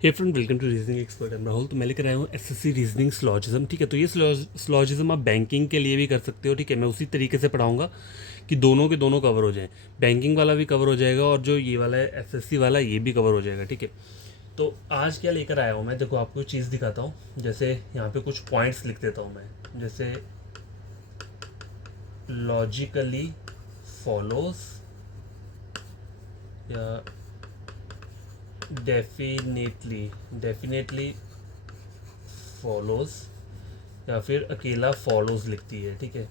Hey friend, welcome to reasoning expert. मैं राहुल। तो मैं लेकर आया हूँ एसएससी रीजनिंग स्लॉजिज्म। ठीक है, तो ये स्लॉजिज्म आप बैंकिंग के लिए भी कर सकते हो। ठीक है, मैं उसी तरीके से पढ़ाऊंगा कि दोनों के दोनों कवर हो जाएं। बैंकिंग वाला भी कवर हो जाएगा और जो ये वाला है एसएससी वाला, ये भी कवर हो जाएगा। ठीक है, तो आज क्या लेकर आया हूँ मैं, देखो आपको चीज़ दिखाता हूँ। जैसे यहाँ पे कुछ पॉइंट्स लिख देता हूँ मैं, जैसे लॉजिकली फॉलोज या डेफिनेटली फॉलोज या फिर अकेला फॉलोज लिखती है। ठीक है,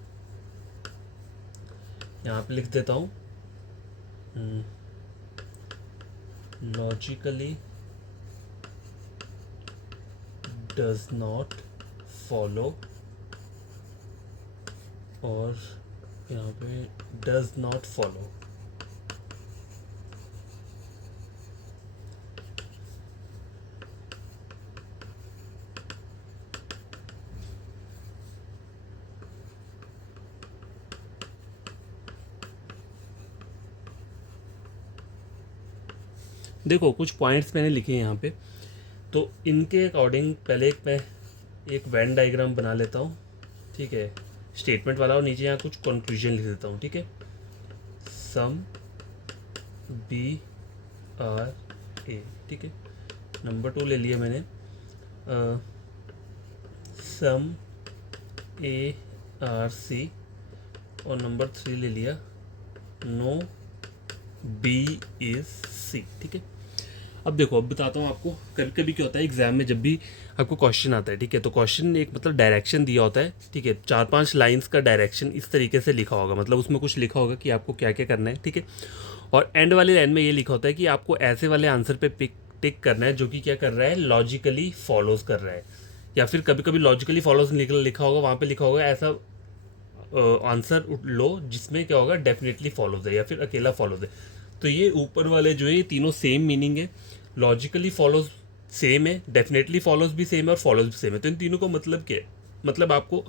यहाँ पे लिख देता हूँ लॉजिकली डज नॉट फॉलो, और यहाँ पे डज नॉट फॉलो। देखो कुछ पॉइंट्स मैंने लिखे हैं यहाँ पे, तो इनके अकॉर्डिंग पहले मैं एक वेन डायग्राम बना लेता हूँ। ठीक है, स्टेटमेंट वाला, और नीचे यहाँ कुछ कंक्लूजन लिख देता हूँ। ठीक है, सम बी आर ए। ठीक है, नंबर 2 ले लिया मैंने, सम ए आर सी, और नंबर 3 ले लिया, नो बी इज सी। ठीक है, अब देखो, अब बताता हूँ आपको। कभी कभी क्या होता है एग्जाम में, जब भी आपको क्वेश्चन आता है, ठीक है, तो क्वेश्चन एक मतलब डायरेक्शन दिया होता है। ठीक है, 4-5 लाइंस का डायरेक्शन इस तरीके से लिखा होगा, मतलब उसमें कुछ लिखा होगा कि आपको क्या क्या करना है। ठीक है, और एंड वाली लाइन में ये लिखा होता है कि आपको ऐसे वाले आंसर पे टिक करना है जो कि क्या कर रहा है, लॉजिकली फॉलोज कर रहा है। या फिर कभी कभी लॉजिकली फॉलोज लिखा होगा, वहाँ पे लिखा होगा ऐसा आंसर लो जिसमें क्या होगा, डेफिनेटली फॉलोज है या फिर अकेला फॉलोज है। तो ये ऊपर वाले जो है ये तीनों सेम मीनिंग है। लॉजिकली फॉलोज सेम है, डेफिनेटली फॉलोज भी सेम है, और फॉलोज भी सेम है। तो इन तीनों का मतलब क्या है, मतलब आपको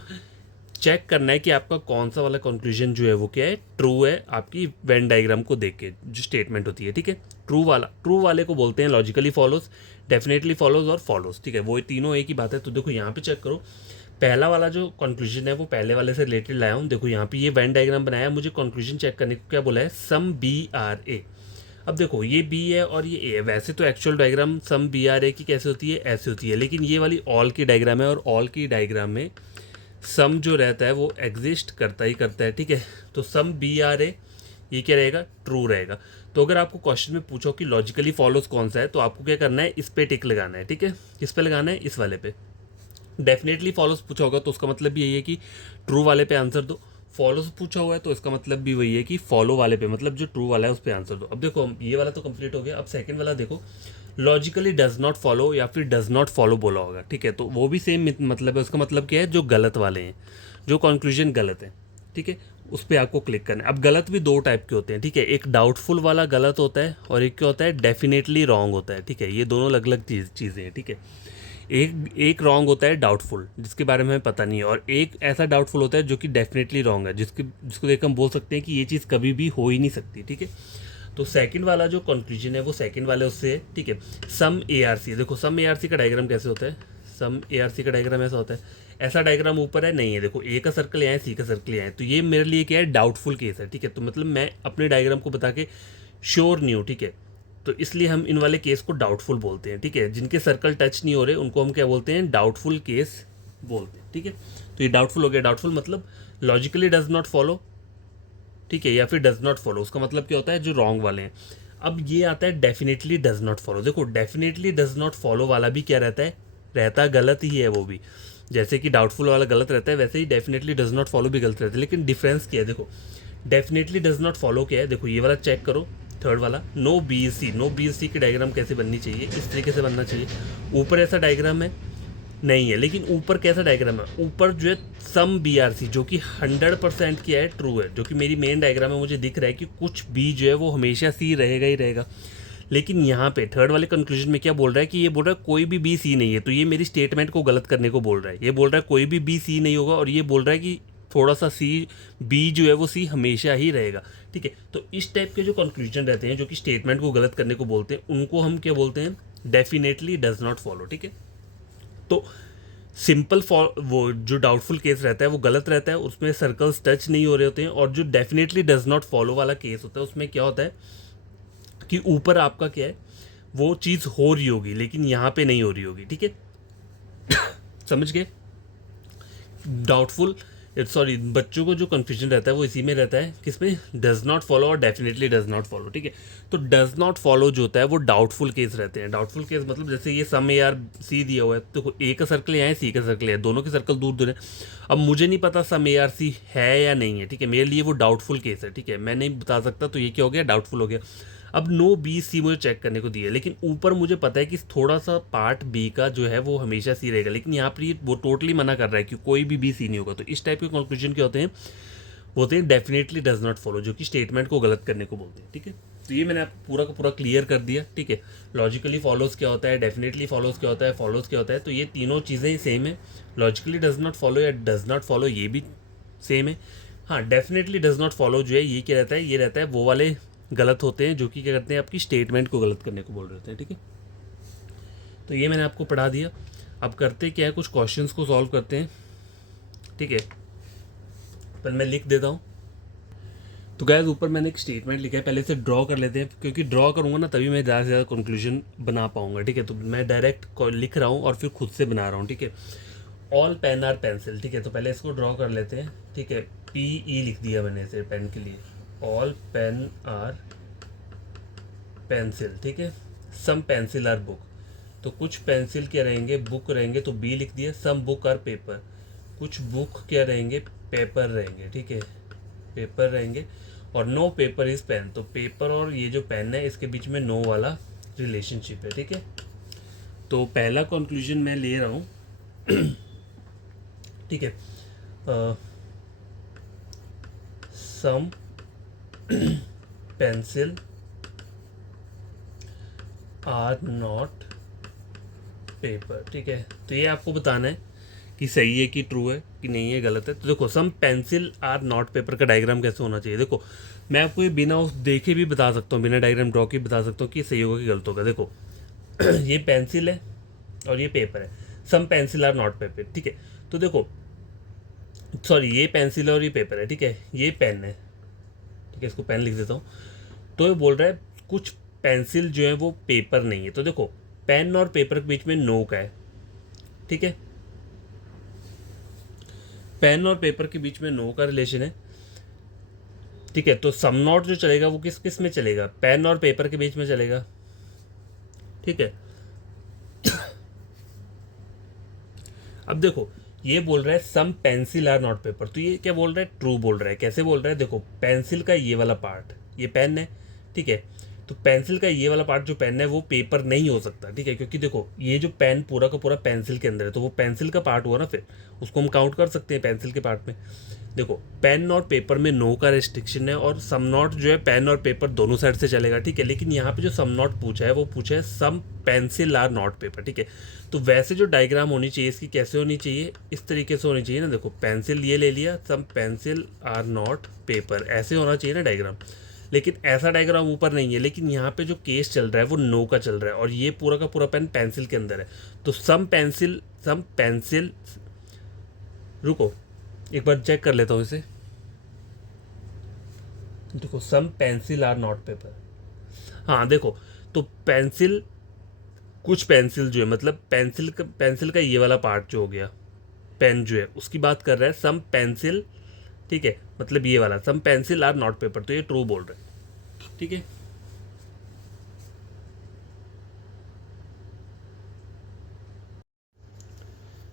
चेक करना है कि आपका कौन सा वाला कंक्लूजन जो है वो क्या है, ट्रू है आपकी वेन डायग्राम को देख के जो स्टेटमेंट होती है। ठीक है, ट्रू वाले को बोलते हैं लॉजिकली फॉलोज, डेफिनेटली फॉलोज और फॉलोज। ठीक है, वो तीनों एक ही बात है। तो देखो यहाँ पे चेक करो, पहला वाला जो कंक्लूजन है वो पहले वाले से रिलेटेड लाया हूँ। देखो यहाँ पे ये वेन डायग्राम बनाया, मुझे कंक्लूजन चेक करने को क्या बोला है, सम बी आर ए। अब देखो ये बी है और ये ए है। वैसे तो actual diagram some B R A की कैसे होती है, ऐसे होती है, लेकिन ये वाली ऑल की डायग्राम है, और ऑल की डायग्राम में सम जो रहता है वो एग्जिस्ट करता ही करता है। ठीक है, तो सम बी आर ए ये क्या रहेगा, ट्रू रहेगा। तो अगर आपको क्वेश्चन में पूछो कि लॉजिकली फॉलोज कौन सा है, तो आपको क्या करना है, इस पे टिक लगाना है। ठीक है, किस पे लगाना है, इस वाले पे। डेफिनेटली फॉलोज पूछा होगा तो उसका मतलब भी यही है कि ट्रू वाले पे आंसर दो। फॉलोज पूछा हुआ है तो इसका मतलब भी वही है कि फॉलो वाले पे, मतलब जो ट्रू वाला है उस पर आंसर दो। अब देखो ये वाला तो कंप्लीट हो गया। अब सेकंड वाला देखो, लॉजिकली डज नॉट फॉलो या फिर डज नॉट फॉलो बोला होगा। ठीक है, तो वो भी सेम मतलब है। उसका मतलब क्या है, जो गलत वाले हैं, जो कंक्लूजन गलत है। ठीक है, उस पर आपको क्लिक करना है। अब गलत भी दो टाइप के होते हैं। ठीक है, एक डाउटफुल वाला गलत होता है, और एक क्या होता है, डेफिनेटली रॉन्ग होता है। ठीक है, ये दोनों अलग अलग चीज़ें हैं। ठीक है, एक एक रॉन्ग होता है डाउटफुल, जिसके बारे में हमें पता नहीं है, और एक ऐसा डाउटफुल होता है जो कि डेफिनेटली रॉन्ग है, जिसको देख हम बोल सकते हैं कि ये चीज़ कभी भी हो ही नहीं सकती। ठीक है, तो सेकंड वाला जो कंक्लूजन है वो सेकंड वाले उससे है। ठीक है, सम ए आर सी, देखो सम ए आर सी का डायग्राम कैसे होता है, सम ए आर सी का डायग्राम ऐसा होता है। ऐसा डायग्राम ऊपर है नहीं है, देखो ए का सर्कल यहाँ है, सी का सर्कल यहाँ है, तो ये मेरे लिए क्या है, डाउटफुल केस है। ठीक है, तो मतलब मैं अपने डायग्राम को बता के श्योर नहीं हूँ। ठीक है, तो इसलिए हम इन वाले केस को डाउटफुल बोलते हैं। ठीक है, जिनके सर्कल टच नहीं हो रहे उनको हम क्या बोलते हैं, डाउटफुल केस बोलते हैं। ठीक है, तो ये डाउटफुल हो गया। डाउटफुल मतलब लॉजिकली डज नॉट फॉलो, ठीक है, या फिर डज नॉट फॉलो, उसका मतलब क्या होता है, जो रॉन्ग वाले हैं। अब ये आता है डेफिनेटली डज नॉट फॉलो। देखो डेफिनेटली डज नॉट फॉलो वाला भी क्या रहता है, रहता गलत ही है वो भी। जैसे कि डाउटफुल वाला गलत रहता है, वैसे ही डेफिनेटली डज नॉट फॉलो भी गलत रहता है। लेकिन डिफरेंस क्या है, देखो डेफिनेटली डज नॉट फॉलो क्या है, देखो ये वाला चेक करो, थर्ड वाला, no B is C. No B is C की डायग्राम कैसे बननी चाहिए, इस तरीके से बनना चाहिए। ऊपर ऐसा डायग्राम है नहीं है, लेकिन ऊपर कैसा डायग्राम है, ऊपर जो है सम बी आर सी, जो कि 100% क्या है, ट्रू है। जो कि मेरी मेन डायग्राम है, मुझे दिख रहा है कि कुछ बी जो है वो हमेशा सी रहेगा ही रहेगा। लेकिन यहाँ पे थर्ड वाले कंक्लूजन में क्या बोल रहा है, कि ये बोल रहा है कोई भी बी सी नहीं है, तो ये मेरी स्टेटमेंट को गलत करने को बोल रहा है। ये बोल रहा है कोई भी बी सी नहीं होगा, और ये बोल रहा है कि थोड़ा सा सी, बी जो है वो सी हमेशा ही रहेगा। ठीक है, तो इस टाइप के जो कंक्लूजन रहते हैं जो कि स्टेटमेंट को गलत करने को बोलते हैं, उनको हम क्या बोलते हैं, डेफिनेटली डज नॉट फॉलो, ठीक है। तो सिंपल फॉर वो जो डाउटफुल केस रहता है वो गलत रहता है, उसमें सर्कल्स टच नहीं हो रहे होते हैं। और जो डेफिनेटली डज नॉट फॉलो वाला केस होता है उसमें क्या होता है कि ऊपर आपका क्या है, वो चीज़ हो रही होगी लेकिन यहाँ पे नहीं हो रही होगी, ठीक है। समझ गए? डाउटफुल, सॉरी, बच्चों को जो कन्फ्यूजन रहता है वो इसी में रहता है, किसमें, डज नॉट फॉलो और डेफिनेटली डज नॉट फॉलो, ठीक है। तो डज नॉट फॉलो जो होता है वो डाउटफुल केस रहते हैं। डाउटफुल केस मतलब जैसे ये सम ए आर सी दिया हुआ है, तो ए का सर्कल यहाँ है, सी का सर्कल है, दोनों के सर्कल दूर दूर है। अब मुझे नहीं पता सम ए आर सी है या नहीं है, ठीक है, मेरे लिए वो डाउटफुल केस है, ठीक है, मैं नहीं बता सकता, तो ये क्या हो गया, डाउटफुल हो गया। अब नो बी सी मुझे चेक करने को दिया है, लेकिन ऊपर मुझे पता है कि थोड़ा सा पार्ट बी का जो है वो हमेशा सी रहेगा, लेकिन यहाँ पर ये वो टोटली मना कर रहा है कि कोई भी बी सी नहीं होगा। तो इस टाइप के कंक्लूजन क्या होते हैं, वो होते हैं डेफिनेटली डज नॉट फॉलो, जो कि स्टेटमेंट को गलत करने को बोलते हैं, ठीक है। तो ये मैंने आपको पूरा का पूरा क्लियर कर दिया, ठीक है। लॉजिकली फॉलोज क्या होता है, डेफिनेटली फॉलोज क्या होता है, फॉलोज क्या होता है, तो ये तीनों चीज़ें सेम है। लॉजिकली डज नॉट फॉलो या डज नॉट फॉलो ये भी सेम है। हाँ, डेफिनेटली डज नॉट फॉलो जो है ये क्या रहता है, ये रहता है वो वाले गलत होते हैं जो कि क्या करते हैं, आपकी स्टेटमेंट को गलत करने को बोल रहे होते हैं, ठीक है। तो ये मैंने आपको पढ़ा दिया। अब करते क्या है, कुछ क्वेश्चंस को सॉल्व करते हैं, ठीक है। पर मैं लिख देता हूँ। तो गैस ऊपर मैंने एक स्टेटमेंट लिखा है, पहले से ड्रॉ कर लेते हैं, क्योंकि ड्रॉ करूँगा ना तभी मैं ज़्यादा से ज़्यादा कंक्लूजन बना पाऊंगा, ठीक है। तो मैं डायरेक्ट लिख रहा हूँ और फिर खुद से बना रहा हूँ, ठीक है। ऑल पेन आर पेंसिल, ठीक है। तो पहले इसको ड्रॉ कर लेते हैं, ठीक है। पी ई लिख दिया मैंने इसे पेन के लिए। ऑल पेन आर पेंसिल, ठीक है। सम पेंसिल आर बुक, तो कुछ पेंसिल क्या रहेंगे, बुक रहेंगे, तो बी लिख दिया। सम बुक आर पेपर, कुछ बुक क्या रहेंगे, पेपर रहेंगे, ठीक है, पेपर रहेंगे। और नो पेपर इज पेन, तो पेपर और ये जो पेन है इसके बीच में नो वाला रिलेशनशिप है, ठीक है। तो पहला कंक्लूजन मैं ले रहा हूँ, ठीक है। सम पेंसिल आर नॉट पेपर, ठीक है। तो ये आपको बताना है कि सही है कि ट्रू है कि नहीं है, गलत है। तो देखो, सम पेंसिल आर नॉट पेपर का डायग्राम कैसे होना चाहिए, देखो मैं आपको ये बिना उस देखे भी बता सकता हूँ, बिना डायग्राम ड्रॉ के बता सकता हूँ कि सही होगा कि गलत होगा। देखो ये पेंसिल है और ये पेपर है, सम पेंसिल आर नॉट पेपर, ठीक है। तो देखो, सॉरी, ये पेंसिल है और ये पेपर है, ठीक है, ये पेन है, ठीक है, इसको पेन लिख देता हूँ। तो ये बोल रहा है कुछ पेंसिल जो है वो पेपर नहीं है। तो देखो, पेन और पेपर के बीच में नो का है, ठीक है, पेन और पेपर के बीच में नो का रिलेशन है, ठीक है। तो सम नॉट जो चलेगा वो किस किस में चलेगा, पेन और पेपर के बीच में चलेगा, ठीक है। अब देखो, ये बोल रहा है सम पेंसिल आर नॉट पेपर, तो ये क्या बोल रहा है, ट्रू बोल रहा है। कैसे बोल रहा है, देखो पेंसिल का ये वाला पार्ट ये पेन है, ठीक है। तो पेंसिल का ये वाला पार्ट जो पेन है वो पेपर नहीं हो सकता, ठीक है, क्योंकि देखो ये जो पेन पूरा का पूरा पेंसिल के अंदर है, तो वो पेंसिल का पार्ट हुआ ना, फिर उसको हम काउंट कर सकते हैं पेंसिल के पार्ट में। देखो, पेन और पेपर में नो का रेस्ट्रिक्शन है, और सम नॉट जो है पेन और पेपर दोनों साइड से चलेगा, ठीक है। लेकिन यहाँ पे जो सम नॉट पूछा है वो पूछा है सम पेंसिल आर नॉट पेपर, ठीक है। तो वैसे जो डायग्राम होनी चाहिए इसकी कैसे होनी चाहिए, इस तरीके से होनी चाहिए ना। देखो, पेंसिल ये ले लिया, सम पेंसिल आर नॉट पेपर, ऐसे होना चाहिए ना डायग्राम। लेकिन ऐसा डायग्राम ऊपर नहीं है, लेकिन यहाँ पे जो केस चल रहा है वो नो का चल रहा है, और ये पूरा का पूरा पेन पेंसिल के अंदर है। तो सम पेंसिल, रुको एक बार चेक कर लेता हूँ इसे। देखो, सम पेंसिल आर नॉट पेपर, हाँ देखो, तो पेंसिल, कुछ पेंसिल जो है, मतलब पेंसिल का ये वाला पार्ट जो हो गया, पेन जो है उसकी बात कर रहा है, सम पेंसिल, ठीक है, मतलब ये वाला सम पेंसिल आर नॉट पेपर, तो ये ट्रू बोल रहा है, ठीक है।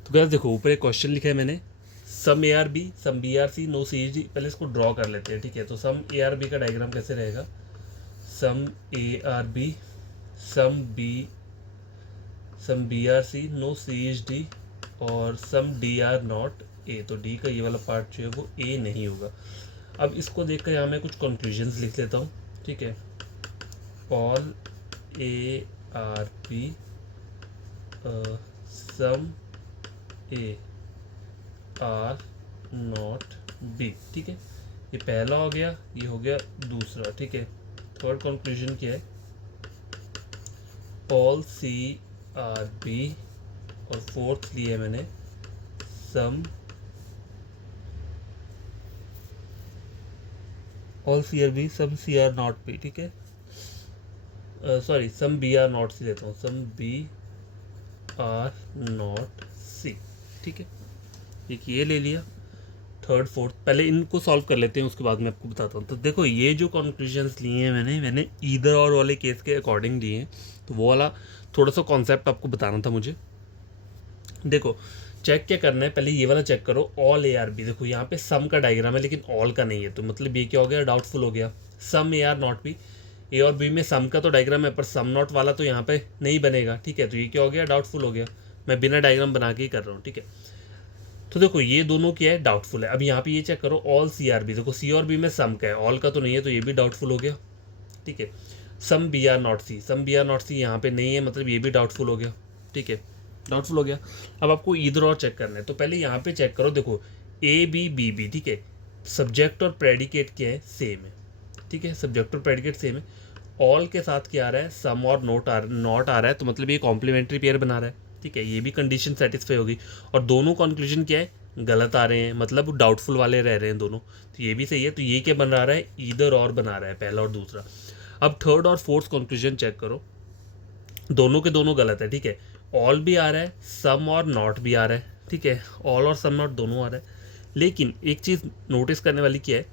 तो गाइस देखो, ऊपर एक क्वेश्चन लिखा है मैंने, some A are B some B are C no C H D. पहले इसको ड्रॉ कर लेते हैं, ठीक है। तो सम ए आर बी का डायग्राम कैसे रहेगा, some A are B some B are C no C H D, और some D are not A. तो डी का ये वाला पार्ट जो है वो ए नहीं होगा। अब इसको देखकर यहाँ मैं कुछ कंक्लूजन्स लिख लेता हूँ, ठीक है। All A are B some A are not B, ठीक है। ये पहला हो गया, ये हो गया दूसरा, ठीक है। थर्ड कंक्लूजन क्या है, ऑल सी आर बी, और फोर्थ लिए मैंने some all C are B, some C are not B, ठीक है, sorry some B are not C लेता हूँ, some B are not C, ठीक है। एक ये ले लिया, थर्ड फोर्थ, पहले इनको सॉल्व कर लेते हैं, उसके बाद मैं आपको बताता हूँ। तो देखो ये जो कंक्लूजन्स लिए हैं मैंने ईदर और वाले केस के अकॉर्डिंग लिए हैं। तो वो वाला थोड़ा सा कॉन्सेप्ट आपको बताना था मुझे। देखो चेक क्या करना है, पहले ये वाला चेक करो, ऑल ए आर बी। देखो यहाँ पे सम का डायग्राम है लेकिन ऑल का नहीं है, तो मतलब ये क्या हो गया, डाउटफुल हो गया। सम ए आर नॉट बी, ए और बी में सम का तो डायग्राम है पर सम नॉट वाला तो यहाँ पे नहीं बनेगा, ठीक है। तो ये क्या हो गया, डाउटफुल हो गया। मैं बिना डायग्राम बना के ही कर रहा हूँ, ठीक है। तो देखो ये दोनों क्या है, डाउटफुल है। अब यहाँ पे ये चेक करो, ऑल सी आर बी, देखो सी और बी में सम का है, ऑल का तो नहीं है, तो ये भी डाउटफुल हो गया, ठीक है। Some B are not C, some B are not C यहाँ पे नहीं है, मतलब ये भी डाउटफुल हो गया, ठीक है, डाउटफुल हो गया। अब आपको ईदर और चेक करना है, तो पहले यहाँ पे चेक करो, देखो ए बी बी बी, ठीक है, सब्जेक्ट और प्रेडिकेट क्या है, सेम है, ठीक है, सब्जेक्ट और प्रेडिकेट सेम है। ऑल के साथ क्या आ रहा है, सम और नॉट आ रहा है, तो मतलब ये कॉम्प्लीमेंट्री पेयर बना रहा है, ठीक है, ये भी कंडीशन सेटिस्फाई होगी। और दोनों कंक्लूजन क्या है, गलत आ रहे हैं, मतलब डाउटफुल वाले रह रहे हैं दोनों, तो ये भी सही है। तो ये क्या बन रहा है, ईदर और बना रहा है, पहला और दूसरा। अब थर्ड और फोर्थ कंक्लूजन चेक करो, दोनों के दोनों गलत है, ठीक है। ऑल भी आ रहा है, सम और नॉट भी आ रहा है, ठीक है, ऑल और सम नॉट दोनों आ रहा है। लेकिन एक चीज़ नोटिस करने वाली क्या है,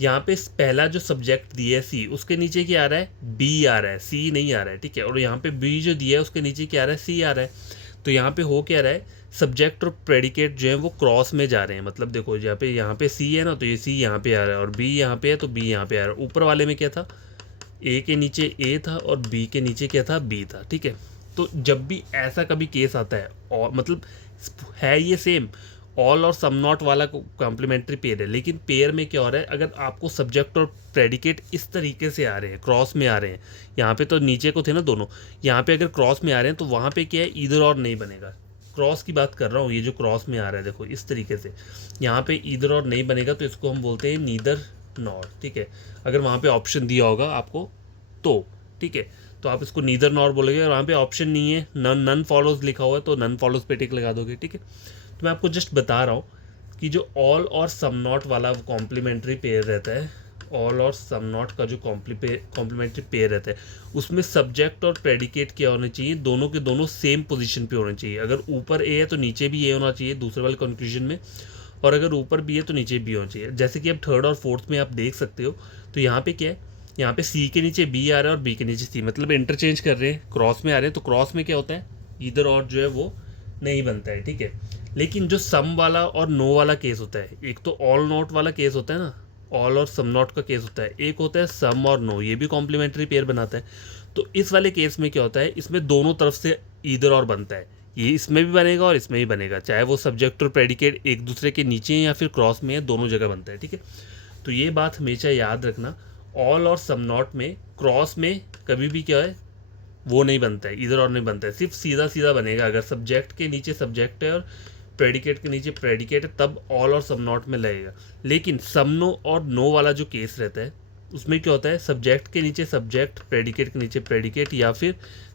यहाँ पे पहला जो सब्जेक्ट दिया है सी, उसके नीचे क्या आ रहा है, बी आ रहा है, सी नहीं आ रहा है, ठीक है। और यहाँ पे बी जो दिया है उसके नीचे क्या आ रहा है, सी आ रहा है। तो यहाँ पे हो क्या रहा है, सब्जेक्ट और प्रेडिकेट जो है वो क्रॉस में जा रहे हैं, मतलब देखो यहाँ पे सी है ना, तो ये सी यहाँ पे आ रहा है, और बी यहाँ पे है तो बी यहाँ पे आ रहा है। ऊपर वाले में क्या था, ए के नीचे ए था और बी के नीचे क्या था, बी था, ठीक है। तो जब भी ऐसा कभी केस आता है, और मतलब है ये सेम, ऑल और सम नॉट वाला कॉम्प्लीमेंट्री पेयर है, लेकिन पेयर में क्या हो रहा है, अगर आपको सब्जेक्ट और प्रेडिकेट इस तरीके से आ रहे हैं, क्रॉस में आ रहे हैं, यहाँ पे तो नीचे को थे ना दोनों, यहाँ पे अगर क्रॉस में आ रहे हैं तो वहाँ पे क्या है, ईदर और नहीं बनेगा। क्रॉस की बात कर रहा हूँ, ये जो क्रॉस में आ रहा है देखो इस तरीके से, यहाँ पे ईदर और नहीं बनेगा, तो इसको हम बोलते हैं नीदर नॉर, ठीक है। अगर वहाँ पे ऑप्शन दिया होगा आपको तो, ठीक है, तो आप इसको नीदर नॉर बोलोगे। और वहाँ पे ऑप्शन नहीं है, नन नन फॉलोज लिखा हुआ है, तो नन फॉलोज पे टिक लगा दोगे, ठीक है। तो मैं आपको जस्ट बता रहा हूँ कि जो ऑल और सम नॉट वाला कॉम्प्लीमेंट्री पेयर रहता है, ऑल और सम नॉट का जो कॉम्प्लीमेंट्री पेयर रहता है, उसमें सब्जेक्ट और प्रेडिकेट क्या होने चाहिए, दोनों के दोनों सेम पोजीशन पे होने चाहिए। अगर ऊपर ए है तो नीचे भी ए होना चाहिए दूसरे वाले कंक्लूजन में, और अगर ऊपर भी है तो नीचे भी होना चाहिए। जैसे कि अब थर्ड और फोर्थ में आप देख सकते हो, तो यहाँ पे क्या है, यहाँ पे सी के नीचे बी आ रहा है और बी के नीचे सी, मतलब इंटरचेंज कर रहे हैं, क्रॉस में आ रहे हैं। तो क्रॉस में क्या होता है, इधर और जो है वो नहीं बनता है, ठीक है। लेकिन जो सम वाला और नो वाला केस होता है, एक तो ऑल नॉट वाला केस होता है ना, ऑल और सम नॉट का केस होता है, एक होता है सम और नो, ये भी कॉम्प्लीमेंट्री पेयर बनाता है। तो इस वाले केस में क्या होता है, इसमें दोनों तरफ से ईदर और बनता है, ये इसमें भी बनेगा और इसमें भी बनेगा, चाहे वो सब्जेक्ट और प्रेडिकेट एक दूसरे के नीचे हैं या फिर क्रॉस में है, दोनों जगह बनता है, ठीक है। तो ये बात हमेशा याद रखना, ऑल और सम नॉट में क्रॉस में कभी भी क्या है, वो नहीं बनता है, इधर और नहीं बनता है, सिर्फ सीधा सीधा बनेगा। अगर सब्जेक्ट के नीचे सब्जेक्ट है और प्रेडिकेट के नीचे प्रेडिकेट है, तब ऑल और सम नॉट में लगेगा। लेकिन सम नो और नो वाला जो केस रहता है, उसमें क्या होता है, सब्जेक्ट के नीचे सब्जेक्ट, प्रेडिकेट के नीचे प्रेडिकेट, या फिर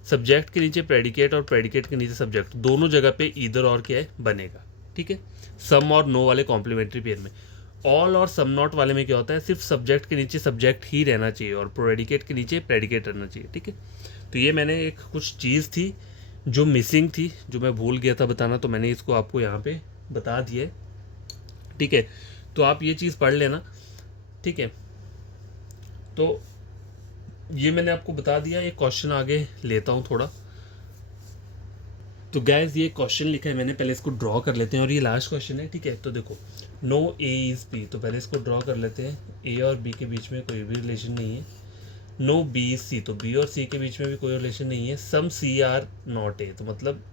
सब्जेक्ट के नीचे प्रेडिकेट और प्रेडिकेट के नीचे सब्जेक्ट, दोनों जगह पे इधर और क्या है, बनेगा, ठीक है। सम और नो वाले कॉम्प्लीमेंट्री पेयर में। ऑल और सम नॉट वाले में क्या होता है, सिर्फ सब्जेक्ट के नीचे सब्जेक्ट ही रहना चाहिए और प्रेडिकेट के नीचे प्रेडिकेट रहना चाहिए, ठीक है। तो ये मैंने एक कुछ चीज़ थी जो मिसिंग थी, जो मैं भूल गया था बताना, तो मैंने इसको आपको यहाँ पे बता दिया है, ठीक है। तो आप ये चीज़ पढ़ लेना, ठीक है। तो ये मैंने आपको बता दिया। एक क्वेश्चन आगे लेता हूँ थोड़ा। तो गैस ये क्वेश्चन लिखा है मैंने, पहले इसको ड्रॉ कर लेते हैं, और ये लास्ट क्वेश्चन है, ठीक है। तो देखो, नो ए इज़ बी, तो पहले इसको ड्रॉ कर लेते हैं। ए और बी के बीच में कोई भी रिलेशन नहीं है। नो बी इज सी, तो बी और सी के बीच में भी कोई रिलेशन नहीं है। सम सी आर नॉट ए, तो मतलब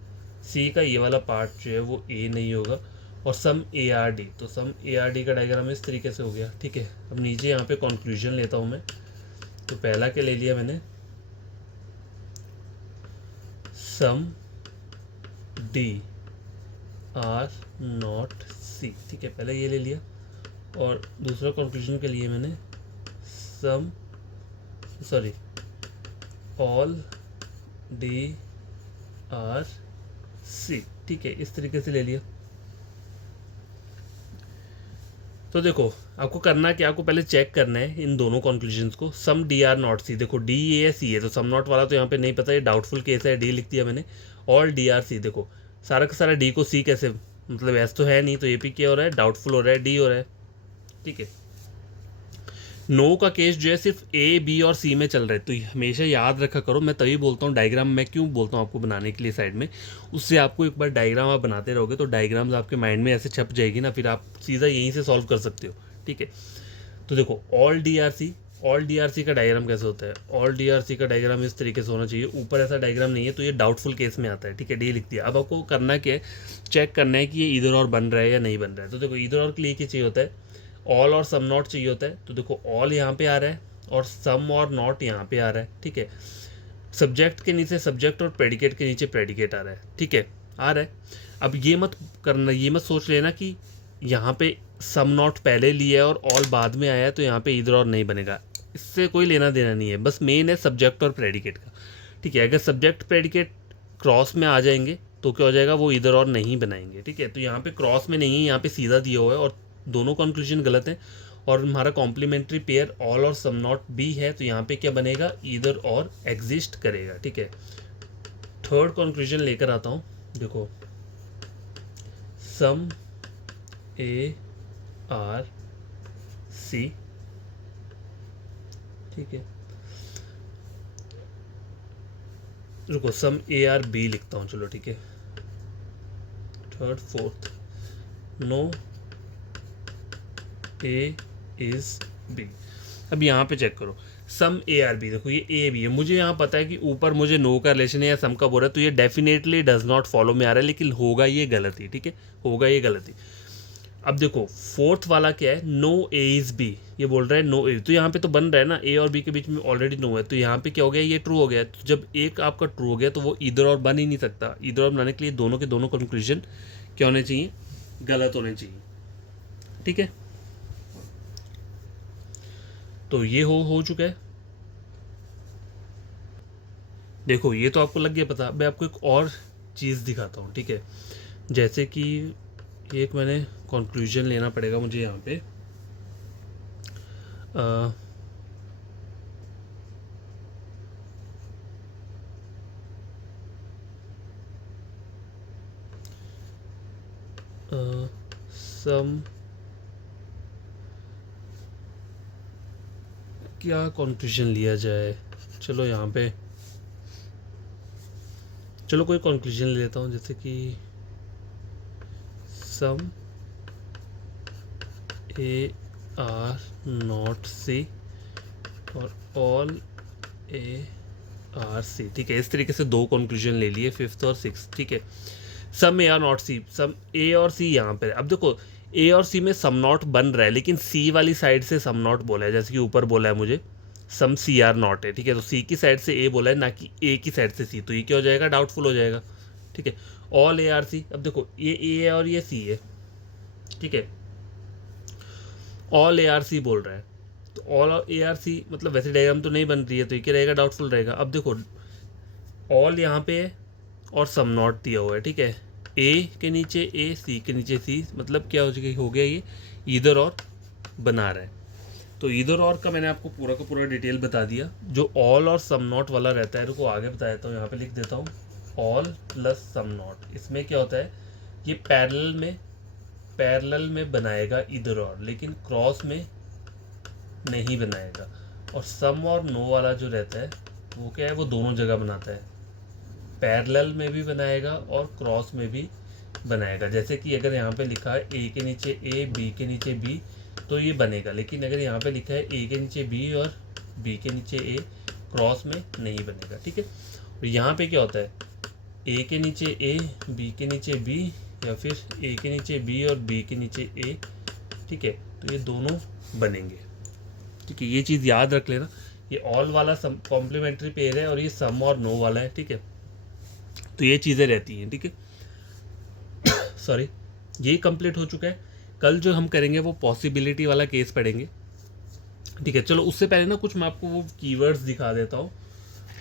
सी का ये वाला पार्ट जो है वो ए नहीं होगा। और सम ए आर डी, तो सम ए आर डी का डायग्राम इस तरीके से हो गया, ठीक है। अब नीचे यहाँ पे कंक्लूजन लेता हूँ मैं। तो पहला क्या ले लिया मैंने, सम डी आर नॉट सी, ठीक है, पहले ये ले लिया। और दूसरा कंक्लूजन के लिए मैंने ऑल DRC, ठीक है, इस तरीके से ले लिया। तो देखो आपको करना क्या, आपको पहले चेक करना है इन दोनों कंक्लूजन्स को। सम DR0C, देखो D ए या C है, तो सम नॉट वाला तो यहाँ पे नहीं पता, ये डाउटफुल केस है, D लिख दिया मैंने। ऑल DRC, देखो सारा का सारा D को C कैसे, मतलब ऐसा तो है नहीं, तो AP क्या हो रहा है, डाउटफुल हो रहा है, D हो रहा है, ठीक है। नो का केस जो है सिर्फ A B और C में चल रहा है, तो हमेशा याद रखा करो, मैं तभी बोलता हूँ डायग्राम, मैं क्यों बोलता हूँ आपको बनाने के लिए साइड में, उससे आपको एक बार डायग्राम आप बनाते रहोगे तो डायग्राम्स आपके माइंड में ऐसे छप जाएगी ना, फिर आप सीधा यहीं से सॉल्व कर सकते हो, ठीक है। तो देखो ऑल DRC का डायग्राम कैसे होता है, ऑल DRC का डायग्राम इस तरीके से होना चाहिए, ऊपर ऐसा डायग्राम नहीं है तो ये डाउटफुल केस में आता है, ठीक है, D लिख दिया। अब आपको करना क्या है, चेक करना है कि ये इधर और बन रहा है या नहीं बन रहा है। तो देखो इधर और के लिए क्या चाहिए होता है, ऑल और सम नॉट चाहिए होता है। तो देखो ऑल यहाँ पे आ रहा है और सम और नॉट यहाँ पे आ रहा है, ठीक है। सब्जेक्ट के नीचे सब्जेक्ट और प्रेडिकेट के नीचे प्रेडिकेट आ रहा है, ठीक है, आ रहा है। अब ये मत करना, ये मत सोच लेना कि यहाँ पे सम नॉट पहले लिया है और ऑल बाद में आया है तो यहाँ पे इधर और नहीं बनेगा, इससे कोई लेना देना नहीं है, बस मेन है सब्जेक्ट और प्रेडिकेट का, ठीक है। अगर सब्जेक्ट प्रेडिकेट क्रॉस में आ जाएंगे तो क्या हो जाएगा, वो इधर और नहीं बनाएंगे, ठीक है। तो यहाँ पे क्रॉस में नहीं है, यहाँ पे सीधा दिया हुआ है और दोनों कंक्लूजन गलत हैं, और हमारा कॉम्प्लीमेंट्री पेयर ऑल और सम नॉट भी है, तो यहाँ पे क्या बनेगा, इधर और एग्जिस्ट करेगा, ठीक है। थर्ड कंक्लूजन लेकर आता हूँ, देखो सम ARC, ठीक है, रुको सम ARB लिखता हूँ, चलो ठीक है, third fourth, no A is B। अब यहाँ पे चेक करो सम ARB, देखो ये A भी है, मुझे यहाँ पता है कि ऊपर मुझे नो का रिलेशन है या सम का बोल रहा है, तो ये डेफिनेटली डज नॉट फॉलो में आ रहा है, लेकिन होगा ये गलती, ठीक है, होगा ये गलती। अब देखो फोर्थ वाला क्या है, नो A इज B, ये बोल रहा है नो A, तो यहाँ पे तो बन रहा है ना, A और B के बीच में ऑलरेडी नो है, तो यहाँ पे क्या हो गया, ये ट्रू हो गया। तो जब एक आपका ट्रू हो गया तो वो इधर और बन ही नहीं सकता, इधर और बनाने के लिए दोनों के दोनों कंक्लूजन क्या होने चाहिए, गलत होने चाहिए, ठीक है। तो ये हो चुका है। देखो ये तो आपको लग गया पता, मैं आपको एक और चीज़ दिखाता हूँ, ठीक है। जैसे कि एक मैंने कंक्लूजन लेना पड़ेगा मुझे यहाँ पे, सम, क्या कंक्लूजन लिया जाए, चलो यहाँ पे, चलो कोई कंक्लूजन ले लेता हूँ, जैसे कि सम AR0C और ऑल ARC, ठीक है। इस तरीके से दो कंक्लूजन ले लिए, फिफ्थ और सिक्स, ठीक है। सम AR0C, सम A और C यहाँ पे, अब देखो A और C में सम नॉट बन रहा है, लेकिन C वाली साइड से सम नॉट बोला है, जैसे कि ऊपर बोला है मुझे सम CR0 है, ठीक है, तो C की साइड से A बोला है, ना कि A की साइड से C, तो ये क्या हो जाएगा, डाउटफुल हो जाएगा, ठीक है। ऑल ARC, अब देखो ये A है और ये C है, ठीक है, ऑल ARC बोल रहा है, तो ऑल ARC मतलब वैसे डायग्राम तो नहीं बन रही है, तो ये क्या रहेगा, डाउटफुल रहेगा। अब देखो ऑल यहाँ पे है और सम नॉट दिया हुआ है, ठीक है, A के नीचे A, C के नीचे C, मतलब क्या हो गया, ये इधर और बना रहा है। तो इधर और का मैंने आपको पूरा का पूरा डिटेल बता दिया। जो ऑल और सम नॉट वाला रहता है, रुको आगे बता देता हूँ, यहाँ पे लिख देता हूँ, ऑल प्लस सम नॉट, इसमें क्या होता है, ये पैरेलल में बनाएगा इधर और, लेकिन क्रॉस में नहीं बनाएगा। और सम और नो वाला जो रहता है वो क्या है, वो दोनों जगह बनाता है, पैरेलल में भी बनाएगा और क्रॉस में भी बनाएगा। जैसे कि अगर यहाँ पे लिखा है A के नीचे A, B के नीचे B, तो ये बनेगा, लेकिन अगर यहाँ पे लिखा है A के नीचे B और B के नीचे A, क्रॉस में नहीं बनेगा, ठीक है। और यहाँ पे क्या होता है, A के नीचे A, B के नीचे B, या फिर A के नीचे B और B के नीचे A, ठीक है, तो ये दोनों बनेंगे, ठीक है। ये चीज़ याद रख लेना, ये ऑल वाला कॉम्प्लीमेंट्री पेयर है और ये सम और नो वाला है, ठीक है। तो ये चीज़ें रहती हैं, ठीक है। सॉरी, ये कंप्लीट हो चुका है। कल जो हम करेंगे वो पॉसिबिलिटी वाला केस पढ़ेंगे, ठीक है। चलो उससे पहले ना कुछ मैं आपको वो कीवर्ड्स दिखा देता हूँ।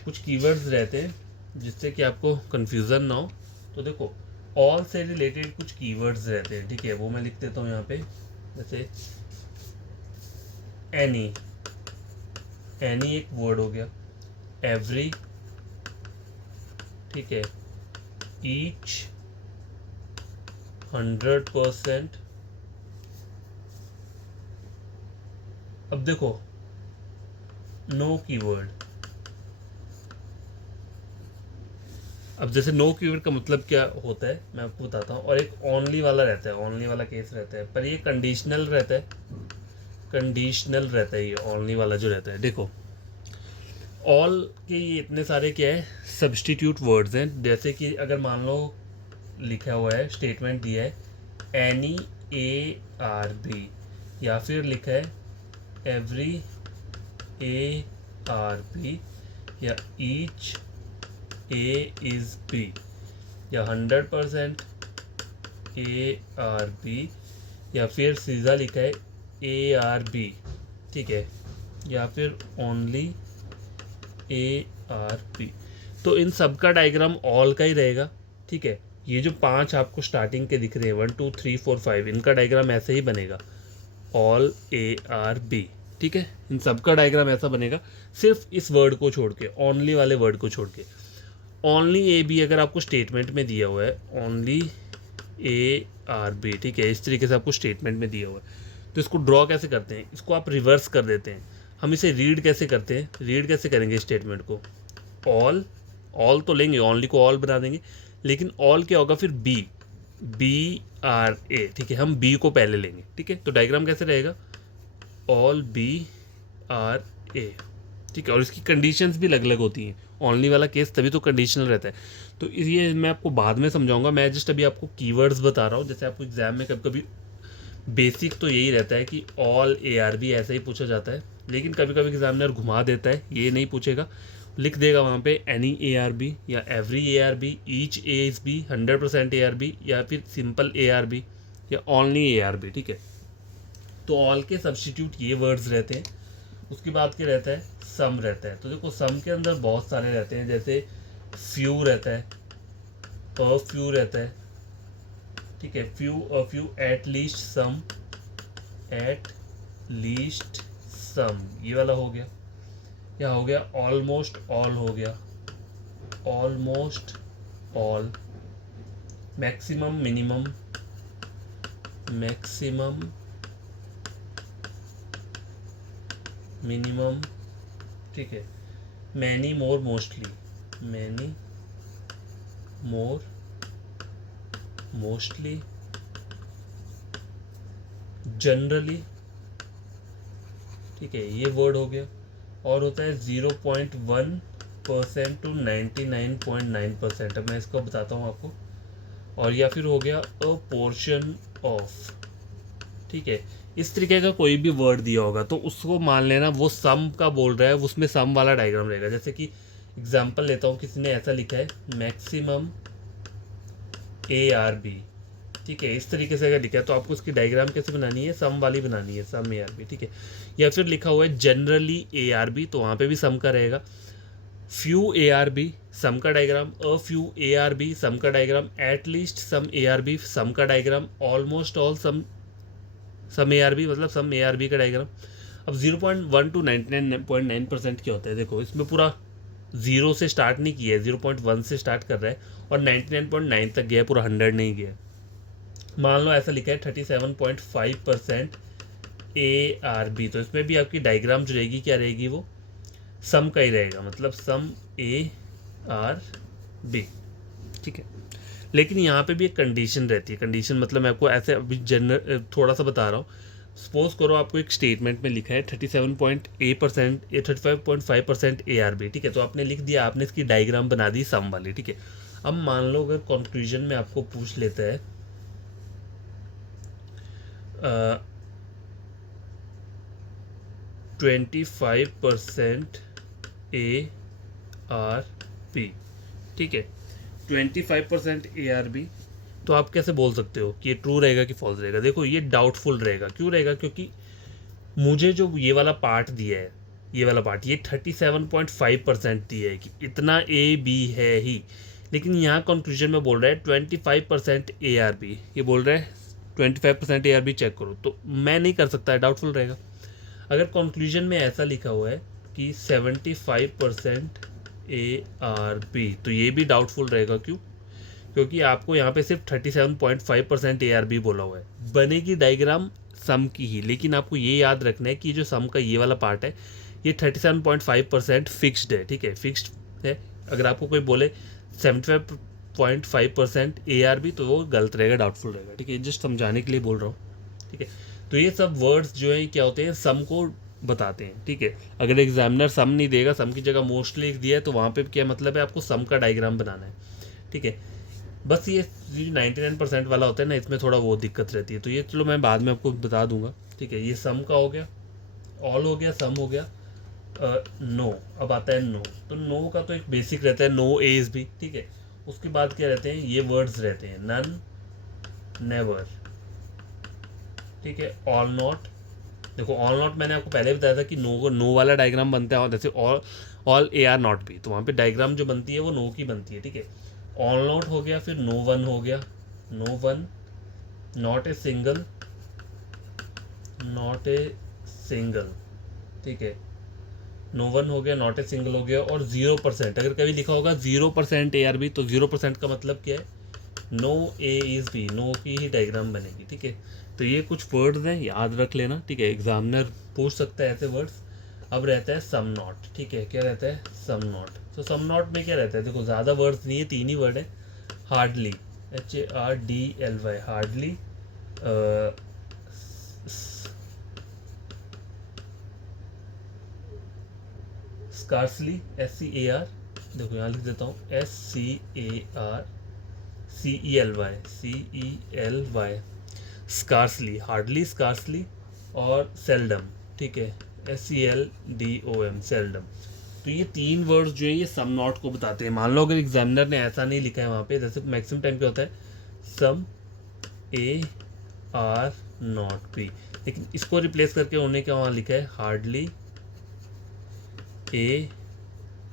कुछ कीवर्ड्स रहते हैं जिससे कि आपको कंफ्यूजन ना हो। तो देखो ऑल से रिलेटेड कुछ कीवर्ड्स रहते हैं, ठीक है, वो मैं लिख देता हूँ यहाँ पे। जैसे एनी, एनी एक वर्ड हो गया, एवरी, ठीक है, ईच, 100%। अब देखो नो कीवर्ड, अब जैसे नो कीवर्ड का मतलब क्या होता है मैं आपको बताता हूँ। और एक ओनली वाला रहता है, ओनली वाला केस रहता है, पर ये कंडीशनल रहता है, कंडीशनल रहता है ये ओनली वाला जो रहता है। देखो ऑल के ये इतने सारे क्या है, सब्स्टिट्यूट वर्ड्स हैं। जैसे कि अगर मान लो लिखा हुआ है, स्टेटमेंट दिया है एनी ए आर बी, या फिर लिखा है एवरी ए आर बी, या ईच ए इज बी, या 100% ए आर बी, या फिर सीधा लिखा है ए आर बी, ठीक है, या फिर ओनली ए आर बी। तो इन सब का डायग्राम ऑल का ही रहेगा, ठीक है। ये जो 5 आपको स्टार्टिंग के दिख रहे हैं 1 2 3 4 5, इनका डायग्राम ऐसे ही बनेगा, ऑल ए आर बी, ठीक है। इन सब का डायग्राम ऐसा बनेगा, सिर्फ इस वर्ड को छोड़ के, ओनली वाले वर्ड को छोड़ के। ओनली ए बी अगर आपको स्टेटमेंट में दिया हुआ है, ओनली ए आर बी, ठीक है, इस तरीके से आपको स्टेटमेंट में दिया हुआ है, तो इसको ड्रॉ कैसे करते हैं, इसको आप रिवर्स कर देते हैं। हम इसे रीड कैसे करते हैं, रीड कैसे करेंगे स्टेटमेंट को, ऑल, ऑल तो लेंगे, ओनली को ऑल बना देंगे, लेकिन ऑल क्या होगा फिर बी, बी आर ए, ठीक है, हम बी को पहले लेंगे, ठीक है। तो डायग्राम कैसे रहेगा, ऑल बी आर ए, ठीक है। और इसकी कंडीशंस भी अलग अलग होती हैं, ओनली वाला केस तभी तो कंडीशनल रहता है। तो ये मैं आपको बाद में समझाऊंगा, मैं जस्ट अभी आपको कीवर्ड्स बता रहा हूँ। जैसे आपको एग्जाम में कभी कभी बेसिक तो यही रहता है कि ऑल ए आर बी ऐसा ही पूछा जाता है, लेकिन कभी कभी एग्जामिनर घुमा देता है, ये नहीं पूछेगा, लिख देगा वहाँ पे एनी ए आर बी, या every A are B, each A is B, 100% A are B, या फिर सिंपल ए आर बी, या ओनली ए आर बी, ठीक है। तो ऑल के सब्स्टिट्यूट ये वर्ड्स रहते हैं। उसके बाद क्या रहता है, सम रहता है। तो देखो सम के अंदर बहुत सारे रहते हैं, जैसे फ्यू रहता है, अ फ्यू रहता है, ठीक है, few, a few, at least some, at least some, ये वाला हो गया। क्या हो गया, ऑलमोस्ट ऑल हो गया, almost all, maximum minimum, maximum minimum, ठीक है, many more mostly, many more mostly, generally, ठीक है, ये वर्ड हो गया। और होता है 0.1% टू 99.9%। अब मैं इसको बताता हूँ आपको। और या फिर हो गया अ पोर्शन ऑफ, ठीक है। इस तरीके का कोई भी वर्ड दिया होगा तो उसको मान लेना वो सम का बोल रहा है, उसमें सम वाला डायग्राम रहेगा। जैसे कि एग्जांपल लेता हूँ, किसी ने ऐसा लिखा है मैक्सिमम ए आर बी, ठीक है, इस तरीके से अगर लिखा है तो आपको उसकी डायग्राम कैसे बनानी है, सम वाली बनानी है, सम ए आर बी, ठीक है। या फिर लिखा हुआ है जनरली ए आर बी, तो वहाँ पे भी सम का रहेगा। Few A are B, some का diagram, a few A are B, some का diagram, at least some A are B, some का diagram, almost all some, some A are B मतलब सम ए आर बी का diagram. अब 0.1 to 99.9% क्या होता है, देखो इसमें पूरा 0 से स्टार्ट नहीं किया है, 0.1 से स्टार्ट कर रहा है और 99.9 तक गया है, पूरा 100 नहीं गया है। मान लो ऐसा लिखा है 37.5% ए आर बी, तो इसमें भी आपकी डायग्राम जो रहेगी क्या रहेगी, वो सम का ही रहेगा, मतलब सम ए आर बी, ठीक है। लेकिन यहाँ पे भी एक कंडीशन रहती है। कंडीशन मतलब मैं आपको ऐसे अभी जनरल थोड़ा सा बता रहा हूँ। सपोज करो आपको एक स्टेटमेंट में लिखा है 37.8% या 35.5% ए आर बी, ठीक है, तो आपने लिख दिया, आपने इसकी डायग्राम बना दी सम वाली, ठीक है। अब मान लो अगर कंक्लूजन में आपको पूछ लेता है 25% ए आर बी, ठीक है, 25% ए आर बी, तो आप कैसे बोल सकते हो कि ये ट्रू रहेगा कि फॉल्स रहेगा। देखो ये डाउटफुल रहेगा, क्यों रहेगा, क्योंकि मुझे जो ये वाला पार्ट दिया है ये वाला पार्ट, ये 37.5% दिया है कि इतना ए बी है ही, लेकिन यहाँ कंक्लूजन में बोल रहा है 25% ए आर बी, ये बोल रहा है 25% ए आर बी चेक करो, तो मैं नहीं कर सकता, डाउटफुल रहेगा। अगर कंक्लूजन में ऐसा लिखा हुआ है कि 75% ए आर बी, तो ये भी डाउटफुल रहेगा। क्यों? क्योंकि आपको यहाँ पे सिर्फ 37.5% ए आर बी बोला हुआ है। बनेगी डायग्राम सम की ही, लेकिन आपको ये याद रखना है कि जो सम का ये वाला पार्ट है ये 37.5% फिक्स्ड है, ठीक है, फिक्स्ड है। अगर आपको कोई बोले 75.5% ए आर बी, तो वो गलत रहेगा, डाउटफुल रहेगा, ठीक है, जस्ट समझाने के लिए बोल रहा हूँ, ठीक है। तो ये सब वर्ड्स जो है क्या होते हैं, सम को बताते हैं, ठीक है। अगर एग्जामिनर सम नहीं देगा, सम की जगह मोस्टली लिख दिया है, तो वहाँ पे क्या मतलब है, आपको सम का डायग्राम बनाना है, ठीक है। बस ये 99% वाला होता है ना, इसमें थोड़ा वो दिक्कत रहती है, तो ये चलो मैं बाद में आपको बता दूंगा, ठीक है। ये सम का हो गया, ऑल हो गया, सम हो गया। नो, अब आता है नो। तो नो का तो एक बेसिक रहता है, नो ए इज बी, ठीक है। उसके बाद क्या रहते हैं, ये वर्ड्स रहते हैं, नन, नेवर, ठीक है, ऑल नॉट। देखो ऑल नॉट मैंने आपको पहले बताया था कि नो वाला डायग्राम बनता है, जैसे all A are not B, तो वहाँ पे डायग्राम जो बनती है वो नो की बनती है, ठीक है। ऑल नॉट हो गया, फिर नो वन हो गया, no one, not a single, not a single, ठीक है, नो वन हो गया, नॉट ए सिंगल हो गया, और 0%। अगर कभी लिखा होगा 0% ए आर बी, तो 0% का मतलब क्या है, no A is B, no की ही डायग्राम बनेगी, ठीक है। तो ये कुछ वर्ड्स हैं, याद रख लेना, ठीक है, एग्जामिनर पूछ सकता है ऐसे वर्ड्स। अब रहता है सम नॉट, ठीक है, क्या रहता है, सम नॉट। तो सम नॉट में क्या रहता है, देखो ज़्यादा वर्ड्स नहीं है, 3 ही वर्ड है, hardly, HARDLY, hardly, scarcely, SCAR, देखो यहाँ लिख देता हूँ, SCARCELY, स्कार्सली, हार्डली, स्कार्सली, और सेल्डम, ठीक है, SELDOM, सेल्डम। तो ये 3 वर्ड्स जो है ये सम नॉट को बताते हैं। मान लो अगर एग्जामिनर ने ऐसा नहीं लिखा है वहाँ पे, जैसे मैक्सिमम टाइम क्या होता है, सम ए आर नॉट बी, लेकिन इसको रिप्लेस करके उन्होंने क्या वहाँ लिखा है, हार्डली ए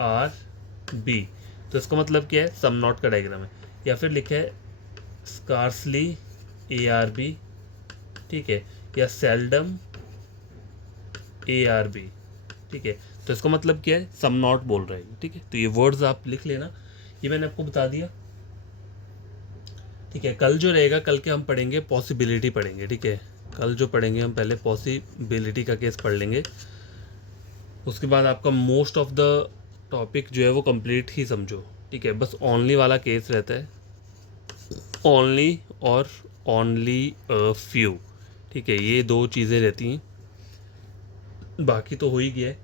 आर बी, तो इसका मतलब क्या है, सम नॉट का डायग्राम है। या फिर लिखा है स्कार्सली ए आर बी, ठीक है, या सेल्डम ए आर बी, ठीक है, तो इसका मतलब क्या है, सम नॉट बोल रहा है, ठीक है। तो ये वर्ड्स आप लिख लेना, ये मैंने आपको बता दिया, ठीक है। कल जो रहेगा, कल के हम पढ़ेंगे पॉसिबिलिटी पढ़ेंगे, ठीक है। कल जो पढ़ेंगे हम पहले पॉसिबिलिटी का केस पढ़ लेंगे, उसके बाद आपका मोस्ट ऑफ द टॉपिक जो है वो कंप्लीट ही समझो, ठीक है। बस ओनली वाला केस रहता है, ओनली और ओनली फ्यू, ठीक है, ये 2 चीज़ें रहती हैं, बाकी तो हो ही गया है।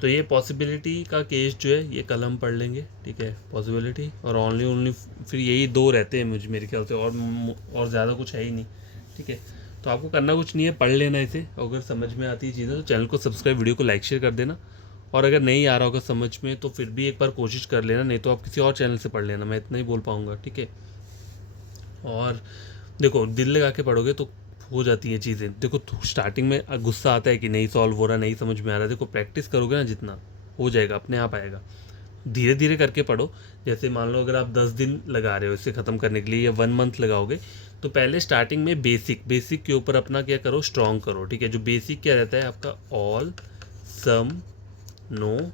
तो ये पॉसिबिलिटी का केस जो है ये कल हम पढ़ लेंगे, ठीक है, पॉसिबिलिटी और ओनली ओनली, फिर यही 2 रहते हैं मेरे ख्याल से, और ज़्यादा कुछ है ही नहीं, ठीक है। तो आपको करना कुछ नहीं है, पढ़ लेना इसे, अगर समझ में आती है चीज़ें तो चैनल को सब्सक्राइब, वीडियो को लाइक शेयर कर देना, और अगर नहीं आ रहा होगा समझ में तो फिर भी एक बार कोशिश कर लेना, नहीं तो आप किसी और चैनल से पढ़ लेना, मैं इतना ही बोल पाऊँगा, ठीक है। और देखो दिल लगा के पढ़ोगे तो हो जाती हैं चीज़ें। देखो स्टार्टिंग में गुस्सा आता है कि नहीं सॉल्व हो रहा, नहीं समझ में आ रहा, देखो प्रैक्टिस करोगे ना जितना, हो जाएगा, अपने आप आएगा। धीरे धीरे करके पढ़ो, जैसे मान लो अगर आप 10 दिन लगा रहे हो इसे ख़त्म करने के लिए, या 1 मंथ लगाओगे, तो पहले स्टार्टिंग में बेसिक के ऊपर अपना क्या करो, स्ट्रॉन्ग करो, ठीक है। जो बेसिक क्या रहता है आपका, ऑल, सम, नो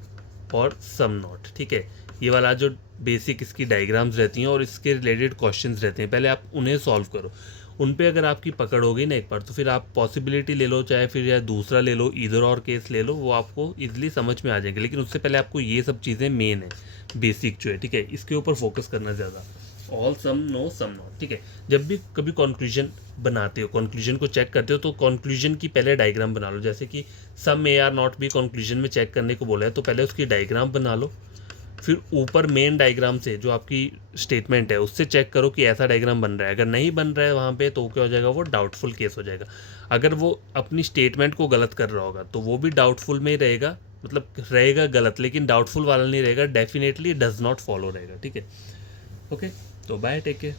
और सम नॉट, ठीक है। ये वाला जो बेसिक इसकी डायग्राम्स रहती हैं और इसके रिलेटेड क्वेश्चंस रहते हैं, पहले आप उन्हें सॉल्व करो। उन पे अगर आपकी पकड़ हो गई ना एक बार, तो फिर आप पॉसिबिलिटी ले लो, चाहे फिर या दूसरा ले लो, इधर और केस ले लो, वो आपको इजीली समझ में आ जाएंगे। लेकिन उससे पहले आपको ये सब चीज़ें मेन है, बेसिक जो है, ठीक है, इसके ऊपर फोकस करना ज़्यादा, all, some, no, some not, ठीक है। जब भी कभी कंक्लूजन बनाते हो, कंक्लूजन को चेक करते हो, तो कंक्लूजन की पहले डायग्राम बना लो। जैसे कि सम ए आर नॉट भी कंक्लूजन में चेक करने को बोला है, तो पहले उसकी डायग्राम बना लो, फिर ऊपर मेन डायग्राम से जो आपकी स्टेटमेंट है उससे चेक करो कि ऐसा डायग्राम बन रहा है। अगर नहीं बन रहा है वहाँ पे, तो क्या हो जाएगा, वो डाउटफुल केस हो जाएगा। अगर वो अपनी स्टेटमेंट को गलत कर रहा होगा तो वो भी डाउटफुल में ही रहेगा, मतलब रहेगा गलत, लेकिन डाउटफुल वाला नहीं रहेगा, डेफिनेटली डज नॉट फॉलो रहेगा, ठीक है। ओके, तो बाय, टेक केयर।